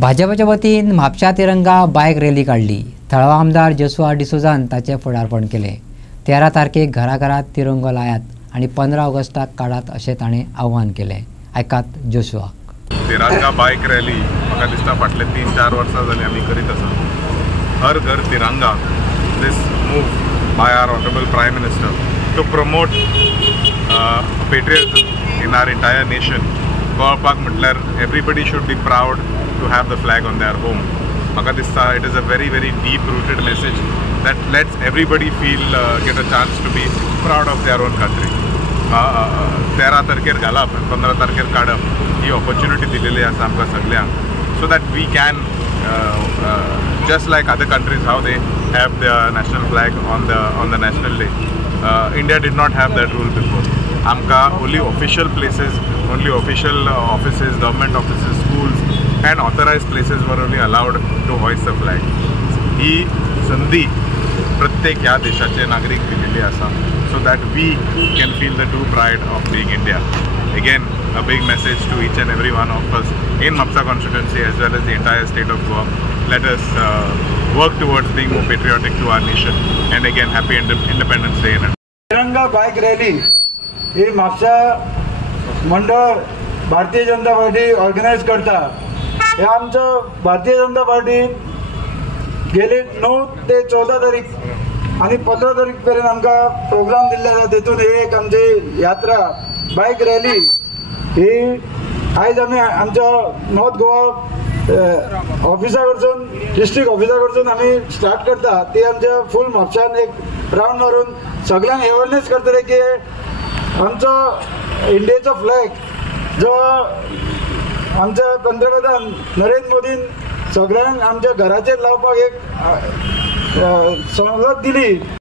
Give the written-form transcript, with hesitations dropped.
भाजपच्या वतीन म्हापशा तिरंगा बायक रॅली काढली। थळावा आमदार जोशुआ डिसोजान ताचे फुडारपण केले। 13 तारखेक घराघरात तिरंगो लायात आणि 15 ऑगस्टाक काढात अशें ताणें आव्हान केलें। आयकात जोशुआ। तिरंगा बायक रॅली म्हाका दिसता फाटले 3-4 वर्सां जालीं आमी करीत आसा। Har Ghar Tiranga, this move by our honourable prime minister to promote patriotism in our entire nation. कळपाक म्हटल्यार everybody should be proud to have the flag on their home. Maka dista it is a very deep rooted message that lets everybody feel get a chance to be proud of their own country. 13 तारखेर घालप 15 तारखेर काडप ही opportunity दिलेली आसा आमकां सगळ्यांक, so that we can just like other countries how they have their national flag on the national day. India did not have that rule before. Amka only official places, only official offices, government offices, schools and authorized places were only allowed to hoist the flag. ही संधी प्रत्येक ह्या देशाचे नागरिक दिलेली आसा, so that we can feel the true pride of being India. Again, a big message to each and every one of us in Mapsa constituency as well as the entire state of Goa. Let us work towards being more patriotic to our nation. And again, happy Independence Day. तिरंगा bike rally ही म्हापसा मंडळ Bharatiya Janata party organise करता। हे आमचं Bharatiya Janata party गेली 9 ते 14 तारीख आणि 15 तारीख पर्यंत आमकां प्रोग्राम दिल्ले आसा। तेतून एक आमची यात्रा बायक रॅली ही आयज आमी आमच्या नॉर्थ गोवा ऑफिसा कडसून डिस्ट्रिक्ट ऑफिसा कडसून आमी स्टार्ट करता। ती आमच्या फूल म्हापशान एक राउंड मारून सगळ्यांक अवेअरनेस करतले की आमचो इंडियेचो फ्लॅग जो आमच्या पंतप्रधान नरेंद्र मोदीन सगळ्यांक आमच्या घराचेर लावपाक एक सवलत दिली।